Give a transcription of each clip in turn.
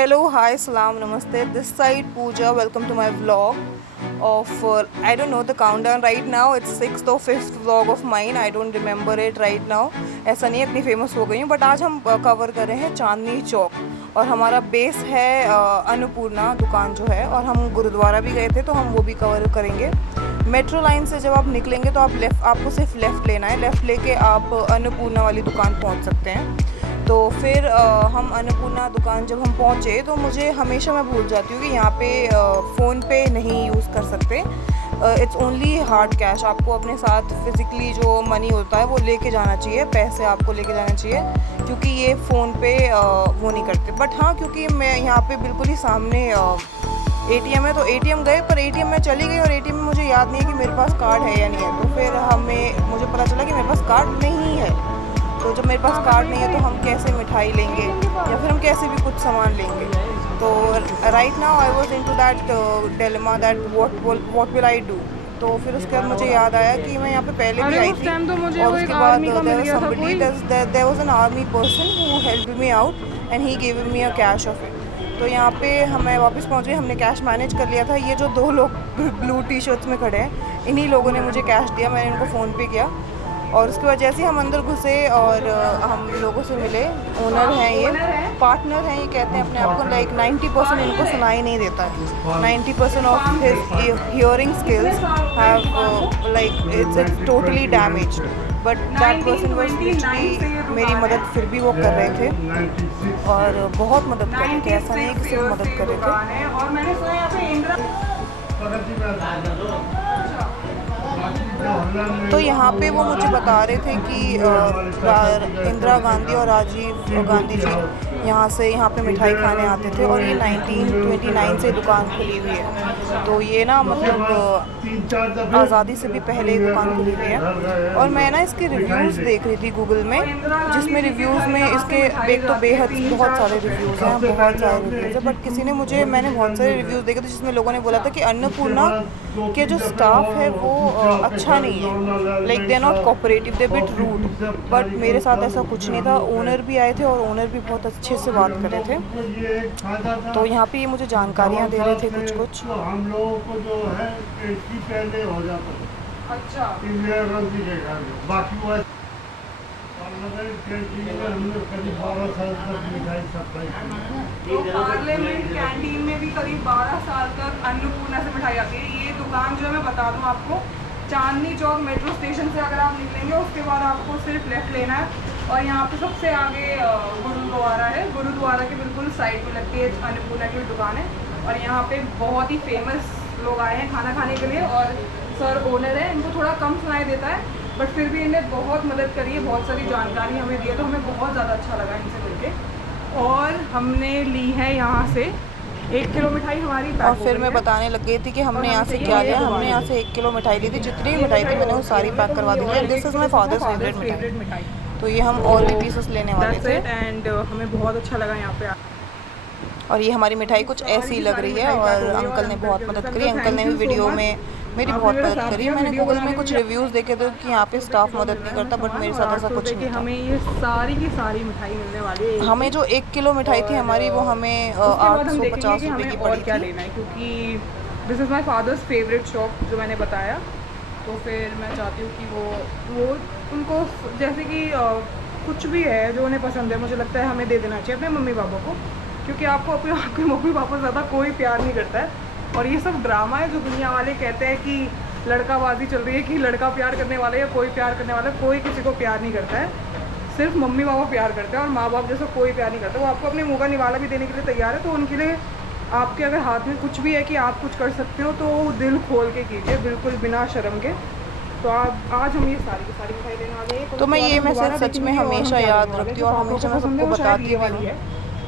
Hello, hi, salam, namaste. This side Pooja. Welcome to my vlog of I don't know the countdown right now. It's 6th or 5th vlog of mine. I don't remember it right now. ऐसा नहीं है इतनी famous हो गई हूँ but आज हम cover कर रहे हैं चांदनी चौक और हमारा बेस है अन्नपूर्णा दुकान जो है और हम गुरुद्वारा भी गए थे तो हम वो भी कवर करेंगे। मेट्रो लाइन से जब आप निकलेंगे तो आपको सिर्फ लेफ़्ट लेना है। लेफ़्ट लेके आप अन्नपूर्णा वाली दुकान पहुँच सकते हैं। तो फिर हम अन्नपूर्णा दुकान जब हम पहुँचे तो मुझे हमेशा मैं भूल जाती हूँ कि यहाँ पे फ़ोन पे नहीं यूज़ कर सकते। It's only hard cash. आपको अपने साथ फिज़िकली जो मनी होता है वो लेके जाना चाहिए, पैसे आपको लेके जाना चाहिए क्योंकि ये फ़ोन पे वो नहीं करते। बट हाँ, क्योंकि मैं यहाँ पे बिल्कुल ही सामने ATM है तो ATM गए, पर ATM में चली गई और ATM में मुझे याद नहीं है कि मेरे पास कार्ड है या नहीं है। तो फिर मुझे पता चला कि मेरे पास कार्ड नहीं है। तो जब मेरे पास कार्ड नहीं है तो हम कैसे मिठाई लेंगे या फिर हम कैसे भी कुछ सामान लेंगे। तो right now I was into that dilemma that what will I do. तो फिर उसके बाद मुझे याद आया कि मैं यहाँ पे पहले भी आई थी और उसके बाद there was an army person who helped me out and he give me a cash of it. तो यहाँ पे हमें वापस पहुँच गए, हमने कैश मैनेज कर लिया था। ये जो दो लोग ब्लू टी शर्ट्स में खड़े हैं इन्हीं लोगों ने मुझे कैश दिया, मैंने इनको फ़ोन पे किया और उसके बाद जैसे ही हम अंदर घुसे और हम लोगों से मिले, ओनर हैं ये, पार्टनर हैं ये, कहते हैं अपने आप को, लाइक 90% इनको सुनाई नहीं देता है। 90% of his hearing skills have like it's totally damaged but that person was literally मेरी मदद फिर भी वो कर रहे थे और बहुत मदद कर रहे थे। ऐसा नहीं है कि सिर्फ मदद कर रहे थे। तो यहाँ पे वो मुझे बता रहे थे कि इंदिरा गांधी और राजीव गांधी जी यहाँ पे मिठाई खाने आते थे और ये 1929 से दुकान खुली हुई है। तो ये ना मतलब आज़ादी से भी पहले दुकान खुली हुई है। और मैं ना इसके रिव्यूज़ देख रही थी गूगल में, जिसमें रिव्यूज़ में इसके एक तो बेहद बहुत सारे रिव्यूज़ हैं, बहुत सारे रिव्यूज़ हैं। बट मैंने बहुत सारे रिव्यूज़ देखे थे जिसमें लोगों ने बोला था कि अन्नपूर्णा के जो स्टाफ है वो अच्छा नहीं है, like they are not cooperative, they bit rude. But मेरे साथ ऐसा कुछ नहीं था। ओनर भी आए थे और ओनर भी बहुत अच्छे से बात कर रहे थे। तो यहाँ पे ये मुझे जानकारियाँ दे रहे थे कुछ हम लोगों को जो है पहले हो जाता है। अच्छा, बाकी वो तो पार्लियामेंट कैंटीन में भी करीब 12 साल तक अन्नपूर्णा से मिठाई आती है। ये दुकान जो है मैं बता दूं आपको, चांदनी चौक मेट्रो स्टेशन से अगर आप निकलेंगे उसके बाद आपको सिर्फ लेफ्ट लेना है और यहाँ पे सबसे आगे गुरुद्वारा है। गुरुद्वारा के बिल्कुल साइड में लगती है अन्नपूर्णा की दुकान है और यहाँ पे बहुत ही फेमस लोग आए हैं खाना खाने के लिए और सर ओनर है। इनको थोड़ा कम सुनाई देता है बट फिर भी इन्हें बहुत मदद करी है, बहुत सारी जानकारी हमें दी है तो हमें बहुत ज़्यादा अच्छा लगा इनसे मिलके। और हमने ली है यहाँ से 1 किलो मिठाई हमारी। और फिर मैं बताने लग गई थी कि हमने यहाँ से क्या लिया। हमने यहाँ से 1 किलो मिठाई ली थी, जितनी भी मिठाई थी मैंने वो सारी पैक करवा दी थी। This is my father's favourite मिठाई। तो ये हम और भी पीसेस लेने वाले थे एंड हमें बहुत अच्छा लगा यहाँ पे। और ये हमारी मिठाई कुछ ऐसी ही लग रही है और अंकल ने बहुत मदद करी। अंकल ने भी वीडियो में मेरी बहुत मदद करी। मैंने गूगल में कुछ रिव्यूज़ देखे थे कि यहाँ पे स्टाफ मदद नहीं करता, बट मेरे साथ ऐसा कुछ नहीं था। हमें ये सारी की सारी मिठाई मिलने वाली है। हमें जो 1 किलो मिठाई थी हमारी वो हमें 850 रुपये की पड़ी क्या लेना है, क्योंकि this is my father's favourite shop जो मैंने बताया। तो फिर मैं चाहती हूँ कि वो उनको जैसे कि कुछ भी है जो उन्हें पसंद है, मुझे लगता है हमें दे देना चाहिए अपने मम्मी पापा को, क्योंकि आपके मम्मी पापा ज़्यादा कोई प्यार नहीं करता है। और ये सब ड्रामा है जो दुनिया वाले कहते हैं कि लड़काबाजी चल रही है कि लड़का प्यार करने वाला है या कोई प्यार करने वाला है। कोई किसी को प्यार नहीं करता है, सिर्फ मम्मी पापा प्यार करते हैं और माँ बाप जैसा कोई प्यार नहीं करता। वो आपको अपने मुँह का निवाला भी देने के लिए तैयार है। तो उनके लिए आपके अगर हाथ में कुछ भी है कि आप कुछ कर सकते हो तो दिल खोल के कीजिए, बिल्कुल बिना शर्म के। तो आज हम ये सारी की सारी मिठाई देने वाले हैं। तो मैं ये मैसेज सच में हमेशा याद रखती हूँ और हमेशा मैं सबको बताती हूँ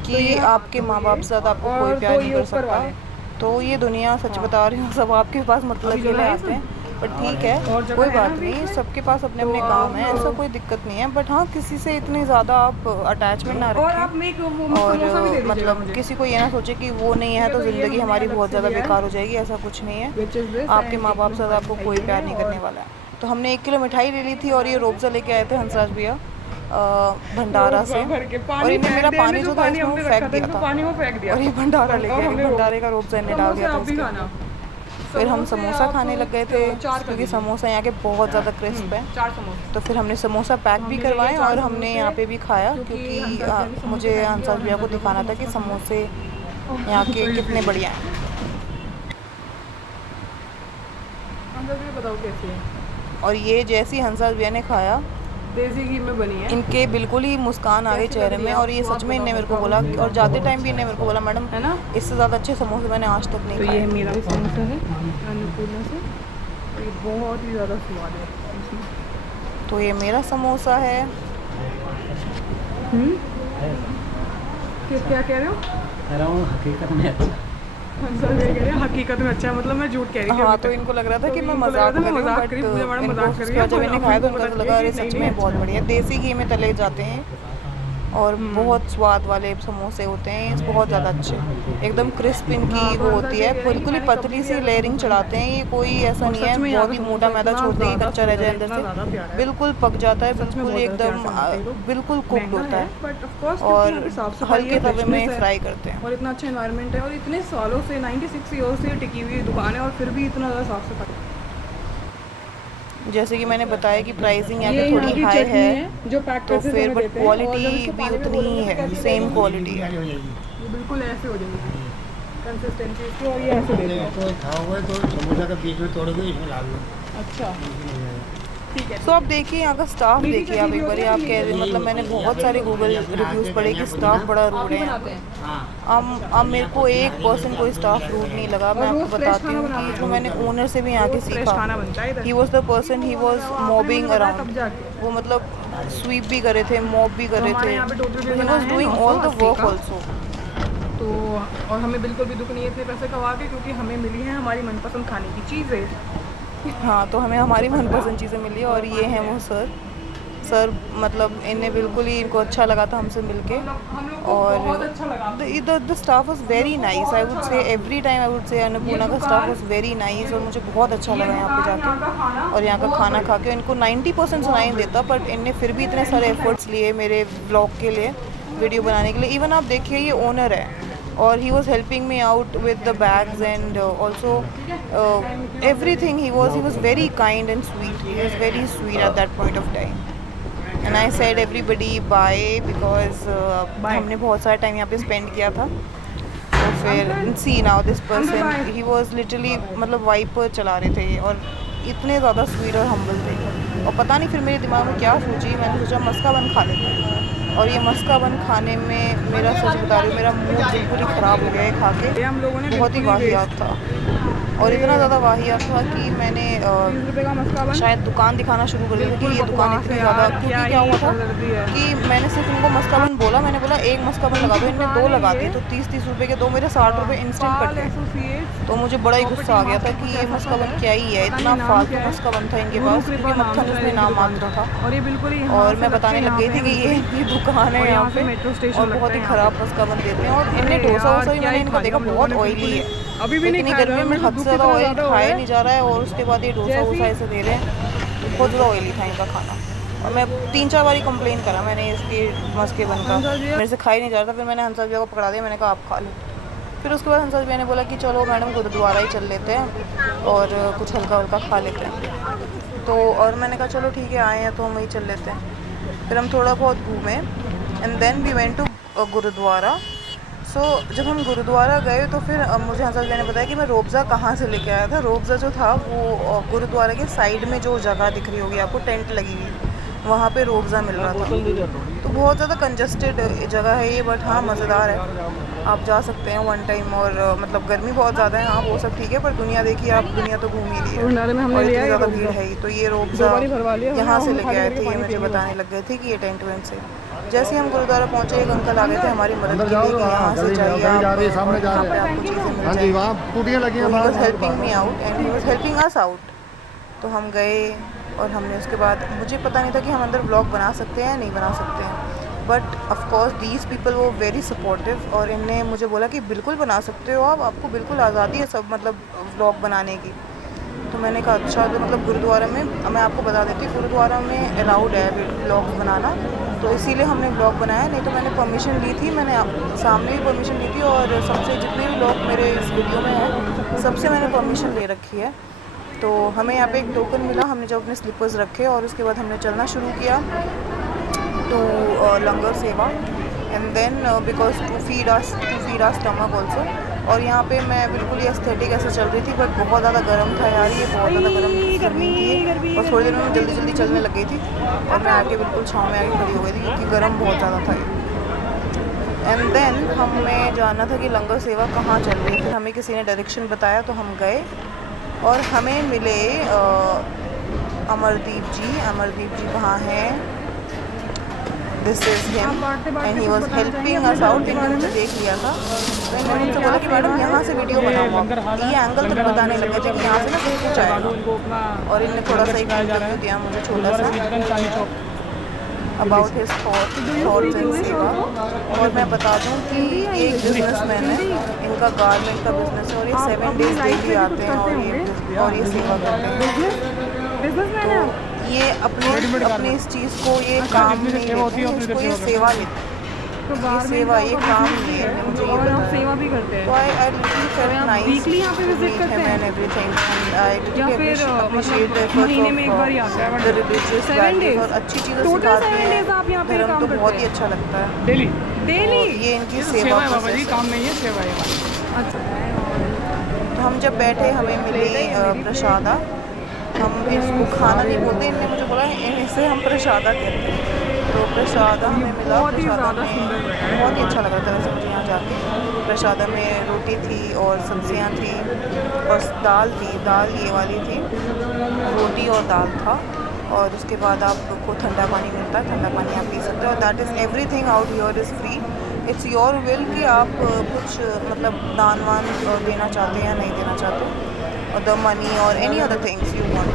कि आपके माँ बाप से ज़्यादा आपको कोई प्यार नहीं कर सकता। तो ये दुनिया सच बता रही हूँ, सब आपके पास मतलब के लिए आते हैं। बट ठीक है, कोई बात नहीं, सबके पास अपने अपने काम है, ऐसा कोई दिक्कत नहीं है। बट हाँ, किसी से इतनी ज़्यादा आप अटैचमेंट ना रखें और मतलब किसी को ये ना सोचे कि वो नहीं है तो ज़िंदगी हमारी बहुत ज़्यादा बेकार हो जाएगी। ऐसा कुछ नहीं है। आपके माँ बाप से आपको कोई प्यार नहीं करने वाला है। तो हमने 1 किलो मिठाई ले ली थी और ये रोब्ज़ा लेके आए थे हंसराज भैया। भंडारा से। भर के और पानी इन्हें मेरा फेंक दिया, पानी जो था पानी इसमें वो हमने फेंक रखा था, दिया इसमें था पानी वो फेंक दिया और ये भंडारा लेके और आई, हमने वो भंडारे का रूबज़ा इन्हें डाल दिया था आप भी इसके। खाना। फिर हम समोसे समोसा आप खाने लग गए थे 4 क्योंकि समोसा यहाँ के बहुत ज़्यादा क्रिस्प है। 4 समोसे। तो फिर हमने समोसा पैक भी हमने लिए करवाए 4 और हमने समोसे, यहाँ पे भी खाया क्योंकि क्योंकि हंसा भैया भी समोसे मुझे खाएंगे हंसा और भैया को हंसा दिखाना था भैया कि को समोसे यहाँ के कितने बढ़िया हैं। अंदर भी बताओ कैसी है। और ये जैसी हंसा भैया ने खाया, देसी घी में बनी है। इनके बिल्कुल ही मुस्कान आ गई कैसी चेहरे लग रही में। है? और ये स्वाद सच में इनने बताओ, मेरे को बताओ। बोला, और जाते टाइम भी इनने मेरे को बोला, मैडम है ना? इससे ज़्यादा अच्छे समोसे मैंने आज तक नहीं तो खाए। ये मेरा भी समोसा है अन्नपूर्णा से, और ये बहुत ही ज़्यादा स्वाद है इसमें। तो ये मेरा समोसा है। क्या कह रहे हो? कह रहा हूँ हकीकत में अच्छा। सर ये कह रहे हैं हकीकत में अच्छा है, मतलब मैं झूठ कह रही थी हाँ, अभी तो तक। इनको लग रहा था कि तो मैं इनको लग मजाक रहा था कर मैं रही हूँ, मजाक बट कर रही हूँ, मुझे मैडम इनको मजाक कर रही उसके है। बाद जब और इन्हें अब खाया तो इनको इनको पता तो चला लगा कि अरे नहीं, सच नहीं, में अच्छा बहुत है। बढ़िया देसी घी में तले जाते हैं और बहुत स्वाद वाले समोसे होते हैं, बहुत ज़्यादा अच्छे, एकदम क्रिस्प इनकी हाँ, वो तो होती है, अंदर से बिल्कुल ही मैंने पतली कभी भी सी ऐसा लेयरिंग समोसा चढ़ाते हैं। ये कोई ऐसा और नहीं सच है में यहाँ बहुत का ही मोटा समोसा मैदा इतना छोड़ते ही ज़्यादा कच्चा रह सुंदर जाए है, अंदर इतना ज़्यादा से, प्यारा है। बिल्कुल पक जाता है, सच में बिल्कुल बहुत ही ज़्यादा एकदम प्यार से बनाते हैं ये लोग। बिल्कुल कुक्ड महंगा होता है, है बट ऑफ कोर्स और क्योंकि यहाँ पे साफ सफाई हल्के है, तवे में फ्रेशनेस फ्राई है करते हैं। और इतना अच्छा एनवायरनमेंट है, और इतने सालों से 96 ईयर से टिकी हुई दुकान है और फिर भी इतना ज़्यादा साफ सफाई। जैसे कि मैंने बताया कि प्राइसिंग यहाँ ये पे यहाँ थोड़ी की हाई चटनी है, है जो पैक तो करके फिर हमें बट देते हैं, और जब क्वालिटी इसको भी पानी में उतनी ही बोलेंगे तो है, कैसी सेम लगेगी? क्वालिटी है। ये बिल्कुल ऐसे हो जाएगी कंसिस्टेंसी इसकी, और ये ऐसे देते हैं। तो खाओगे तो समोसा का बीच में तोड़ोगे इसमें डाल दो। अच्छा ठीक है। तो आप देखिए यहाँ का स्टाफ मीठी देखिए आप चटनी एक भी बार, होती है, आप मीठी कह रहे चटनी मतलब मैंने बहुत सारे गूगल रिव्यूज़ पढ़े कि स्टाफ बड़ा आप रूड ही है। बनाते हैं? हाँ अब मेरे को 1% कोई स्टाफ रूड नहीं लगा। मैं और आपको रोज़ फ्रेश बताती खाना हूँ बनाते कि हैं। जो मैंने ओनर से भी यहाँ के रोज़ फ्रेश सीखा, खाना बनता है इधर। He was the person, he was आपने मॉबिंग मुझे बताया अराउंड, तब जाके। वो मतलब स्वीप भी करे थे, मॉब भी तो करे हमारे थे, यहाँ पे टोटल तो बिल ही बना वॉज है डूइंग ऑल द 980 वर्क का। ऑल्सो। तो और हमें बिल्कुल भी दुख नहीं है इतने पैसे कमा के, क्योंकि हमें मिली है हमारी मनपसंद खाने की चीज़ें। हाँ, तो हमें हमारी मनपसंद चीज़ें मिली और ये हैं वो सर मतलब इन्हें बिल्कुल ही इनको अच्छा लगा था हमसे मिलके। हम लोग को और बहुत अच्छा लगा। The staff was very nice, I would say every time I would say Annapurna का स्टाफ वाज वेरी नाइस, और मुझे बहुत अच्छा लगा यहाँ पे जाके और यहाँ का खाना खा के। इनको 90% सुनाई नहीं देता, बट इनने फिर भी इतने सारे एफर्ट्स लिए मेरे ब्लॉग के लिए, वीडियो बनाने के लिए। इवन आप देखिए ये ओनर है और he was helping me out with the bags and also everything. He was very kind and sweet. He was very sweet at that point of time. And I said everybody bye because हमने बहुत सारा time यहाँ पे spend किया था। तो फिर see now this person, he was literally मतलब वाइपर चला रहे थे और इतने ज़्यादा स्वीट और हम्बल थे। और पता नहीं फिर मेरे दिमाग में क्या सोची, मैंने सोचा मस्का बन खा लेते हैं। और ये मस्का बन खाने में मेरा सच बता रही हूँ, मेरा मूड बिल्कुल ही ख़राब हो गया है खा के। हम लोगों ने बहुत ही वाहियात था और इतना ज़्यादा वाहियात था कि मैंने 30 रुपये का मस्का बन शायद दुकान दिखाना शुरू कर दी थी कि ये दुकान बकवास इतनी है ज़्यादा, यार, क्योंकि क्या हुआ था कि मैंने सिर्फ इनको मस्काबन बोला, मैंने बोला एक मस्काबन लगा दो, इनने 2 लगा दिए, तो 30-30 रुपये के 2 मेरे 60 रुपये इंस्टेंट कट गए। तो मुझे बड़ा ही गुस्सा आ गया था कि ये मस्काबन क्या ही है, इतना फालतू मस्काबन था इनके पास, क्योंकि मक्खन उसमें नाम मात्र था। और ये बिल्कुल ही और मैं बताने लग गई थी कि ये दुकान है यहाँ पे मेट्रो स्टेशन और बहुत ही ख़राब मस्काबन देते हैं। और इनने डोसा वोसा भी मैंने इनका देखा बहुत ऑयली है, अभी भी नहीं इतनी खाया गर्मी में हद से ज़्यादा ऑयल खाया नहीं जा रहा है और उसके बाद ये डोसा वोसा ऐसे दे रहे हैं, बहुत ज़्यादा ऑयली था इनका खाना। और मैं 3-4 बारी कंप्लेन करा मैंने इसके मस्के बन का, मेरे से खा ही नहीं जा रहा था। फिर मैंने हंसा भैया को पकड़ा दिया, मैंने कहा आप खा लो। फिर उसके बाद हंसा भैया ने बोला कि चलो मैडम गुरुद्वारा ही चल लेते हैं और कुछ हल्का हल्का खा लेते हैं। तो और मैंने कहा चलो ठीक है, आए हैं तो हम वहीं चल लेते हैं। फिर हम थोड़ा बहुत घूमे and then we went to gurudwara. So जब हम गुरुद्वारा गए तो फिर मुझे हंसा भैया ने बताया कि मैं रोबज़ा कहाँ से लेके आया था। रोबज़ा जो था वो गुरुद्वारा के साइड में जो जगह दिख रही होगी आपको, टेंट लगी हुई, वहाँ पे रोबज़ा मिल रहा था। तो बहुत ज़्यादा कंजस्टेड जगह है ये, बट हाँ मज़ेदार है, आप जा सकते हैं वन टाइम। और मतलब गर्मी बहुत ज़्यादा है, हाँ वो सब ठीक है, पर दुनिया देखिए आप, दुनिया तो घूम ही रही है भंडारे में हमने और लिया इतनी है ज़्यादा रोबज़ा। भीड़ है ही। तो ये 2 रोबज़ा बारी भरवा लिया यहाँ से हमने, लेके खाली आए करके थे, ये पानी मुझे पी लिया। बताने लग गए थे कि ये टेंट वेंट से। जैसे हम गुरुद्वारा पहुँचे एक अंकल आ गए थे हमारी मदद के लिए कि यहाँ से जाइए आप, जा रही है, सामने जा यहाँ रहे पे हैं। आपको चीज़ें मिल हाँ जी, जाएंगी। वहाँ टूटियाँ लगी हैं ही वॉज बाहर। Helping me out and he was helping us out. तो हम गए और हमने उसके बाद, मुझे पता नहीं था कि हम अंदर व्लॉग बना सकते हैं या नहीं बना सकते हैं, बट ऑफकोर्स दीज पीपल वो वेरी सपोर्टिव। और इनने मुझे बोला कि बिल्कुल बना सकते हो आप, आपको बिल्कुल आज़ादी है सब मतलब व्लॉग बनाने की। तो मैंने कहा अच्छा, तो मतलब गुरुद्वारा में, मैं आपको बता देती हूँ, गुरुद्वारा में अलाउड है ब्लॉग बनाना, तो इसीलिए हमने ब्लॉग बनाया। नहीं तो मैंने परमिशन ली थी, मैंने सामने भी परमिशन ली थी, और सबसे जितने भी लोग मेरे इस वीडियो में हैं सबसे मैंने परमिशन ले रखी है। तो हमें यहाँ पे एक टोकन मिला, हमने जब अपने स्लीपर्स रखे और उसके बाद हमने चलना शुरू किया to langar seva, and then because to feed our stomach also. और यहाँ पे मैं बिल्कुल ही एस्थेटिक ऐसे चल रही थी, बट बहुत ज़्यादा गर्म था यार, ये बहुत ज़्यादा गर्म ज़मीन थी, और थोड़ी देर में जल्दी जल्दी चलने लग गई थी, और मैं आके बिल्कुल छाँव में आके खड़ी हो गई थी क्योंकि गर्म बहुत ज़्यादा था ये। एंड देन हमें जाना था कि लंगर सेवा कहाँ चल रही है, फिर हमें किसी ने डायरेक्शन बताया तो हम गए, और हमें मिले अमरदीप जी वहाँ हैं, this is him, and he was helping us out. इन्होंने मुझे देख लिया था, तो इन्होंने मुझसे बोला कि मैडम यहाँ से वीडियो बनाओ, ये एंगल तक बताने लगे थे कि यहाँ से ना कुछ आएगा, और इनने थोड़ा सा एक इंटरव्यू दिया मुझे छोटा सा अबाउट हिज थॉट्स एंड सेवा। और मैं बता दूँ कि ये एक बिजनेसमैन है, इनका गारमेंट का बिजनेस है, और ये 7 डेज डेली आते हैं और ये सेवा करते हैं। तो ये अपने इस चीज़ को ये काम नहीं लेते हैं, इसको ये सेवा लेते हैं, तो ये सेवा ये काम नहीं है, मुझे ये और आप बताया। सेवा भी करते हैं तो I literally felt nice weekly यहाँ पे विजिट करते हैं एंड एवरीथिंग, एंड आई या फिर अप्रिशिएट द महीने में एक बार ही आता है द रिलीजियस 7 वैल्यूज, days? और अच्छी चीज़ें Total सिखाते 7 days आप यहाँ हैं, पे धर्म काम तो करते बहुत ही हैं? अच्छा लगता है। डेली डेली तो ये इनकी सेवा सेवा है बाबा जी, प्रोसेस है। काम नहीं है, सेवा है हमारी। अच्छा, तो हम जब बैठे हमें मिली प्रसादा, हम इसको खाना नहीं बोलते, इनने मुझे बोला इसे हम प्रसादा कहते हैं, तो प्रसादा हमें मिला। बहुत ही प्रसादा ज़्यादा में सुंदर बहुत ही अच्छा लगा था वैसे मुझे यहाँ जाके। प्रसादा में रोटी थी और सब्जियाँ थी और दाल थी, दाल ये वाली थी, रोटी और दाल था, और उसके बाद आपको ठंडा पानी मिलता है, ठंडा पानी आप पी सकते हो। That is everything out here is free, it's your will कि आप कुछ मतलब दान वान देना चाहते हैं या नहीं देना चाहते, और द मनी और any other things you want.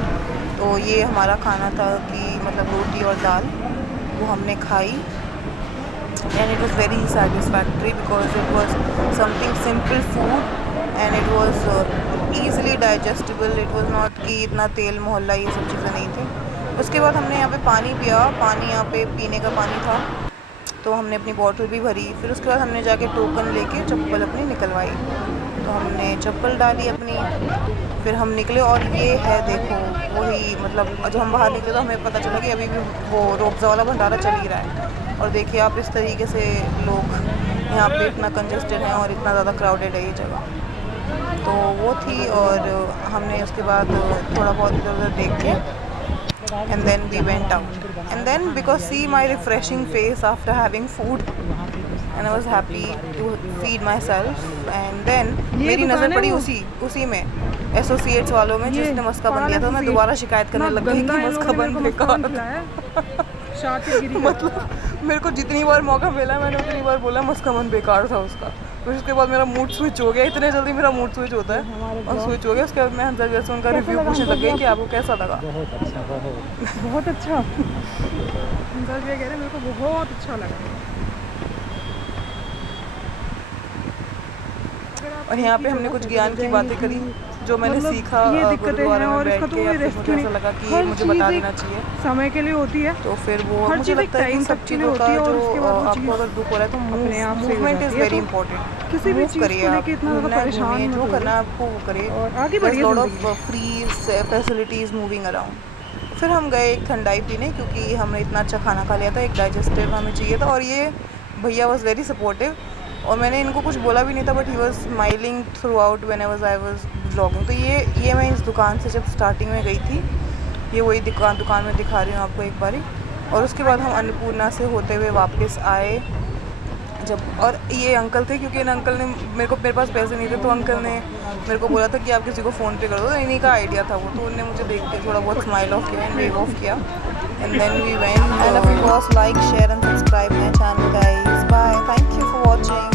तो ये हमारा खाना था कि मतलब रोटी और दाल, वो हमने खाई, and it was very satisfactory because it was something simple food and it was easily digestible. It was not कि इतना तेल मोहल्ला ये सब चीज़ें नहीं थी। उसके बाद हमने यहाँ पे पानी पिया, पानी यहाँ पे पीने का पानी था, तो हमने अपनी बॉटल भी भरी। फिर उसके बाद हमने जाके टोकन लेके चप्पल अपनी निकलवाई, तो हमने चप्पल डाली अपनी, फिर हम निकले, और ये है देखो वही, मतलब जब हम बाहर निकले तो हमें पता चला कि अभी भी वो रोब्ज़ा वाला भंडारा चल ही रहा है। और देखिए आप इस तरीके से लोग यहाँ पे इतना कंजस्टेड है और इतना ज़्यादा क्राउडेड है ये जगह। तो वो थी, और हमने उसके बाद थोड़ा बहुत इधर उधर देख के, and then we went out, and then because see my refreshing face after having food, and I was happy to feed myself, and then मेरी नज़र पड़ी उसी में एसोसिएट्स वालों में जिसने मस्का बन दिया था। मैं दोबारा शिकायत करने लग गई कि मस्का बन बेकार मतलब मेरे को जितनी बार मौका मिला मैंने उतनी बार बोला मस्का बन बेकार था उसका। फिर उसके बाद मेरा मूड स्विच हो गया, इतने जल्दी मेरा मूड स्विच होता है, और स्विच हो गया। उसके बाद मैं हंसा जैसे उनका रिव्यू पूछने लग गई कि आपको कैसा लगा। बहुत अच्छा अंदाज ये कह रहे हैं, मेरे को बहुत अच्छा लगा। और यहाँ पे हमने कुछ ज्ञान की बातें करी जो मैंने मतलब सीखा ये दिक्कतें गुरुद्वारे हैं, में और बैठ इसका तो के, या कोई फिर मुझे रेस्क्यू ऐसा लगा कि हर ये मुझे चीज़ बता एक देना चाहिए। समय के लिए होती है, तो फिर वो हर मुझे चीज़ एक लगता है कि टाइम सब तक के लिए चीज़ों का होती है, और जो उसके बाद वो आपको चीज़ अगर दुख हो रहा है तो अपने आप से हो मूवमेंट जाती इज़ है। वेरी तो इंपॉर्टेंट। किसी भी मूव चीज़ करिए को आप, लेके इतना ज़्यादा घूमना है परेशान घूमिए, मत जो होइए। करना है आपको वो करिए। और आगे बढ़िए लॉट ज़िंदगी of free facilities moving around. फिर हम गए एक ठंडाई पीने, क्योंकि हमने इतना अच्छा खाना खा लिया था, एक डाइजेस्टिव हमें चाहिए था। और ये भैया वॉज वेरी सपोर्टिव, और मैंने इनको कुछ बोला भी नहीं था, but he was smiling through out when I was vlogging. तो ये मैं इस दुकान से जब स्टार्टिंग में गई थी, ये वही दुकान में दिखा रही हूँ आपको एक बारी। और उसके बाद हम अन्नपूर्णा से होते हुए वापस आए जब, और ये अंकल थे, क्योंकि इन अंकल ने मेरे पास पैसे नहीं थे, तो अंकल ने मेरे को बोला था कि आप किसी को फ़ोन पे कर दो, तो इन्हीं का आइडिया था वो। तो उनने मुझे देख के थोड़ा बहुत स्माइल ऑफ किया एंड वेव ऑफ किया, and then we went. And of course like share and subscribe my channel guys. Bye, thank you for watching.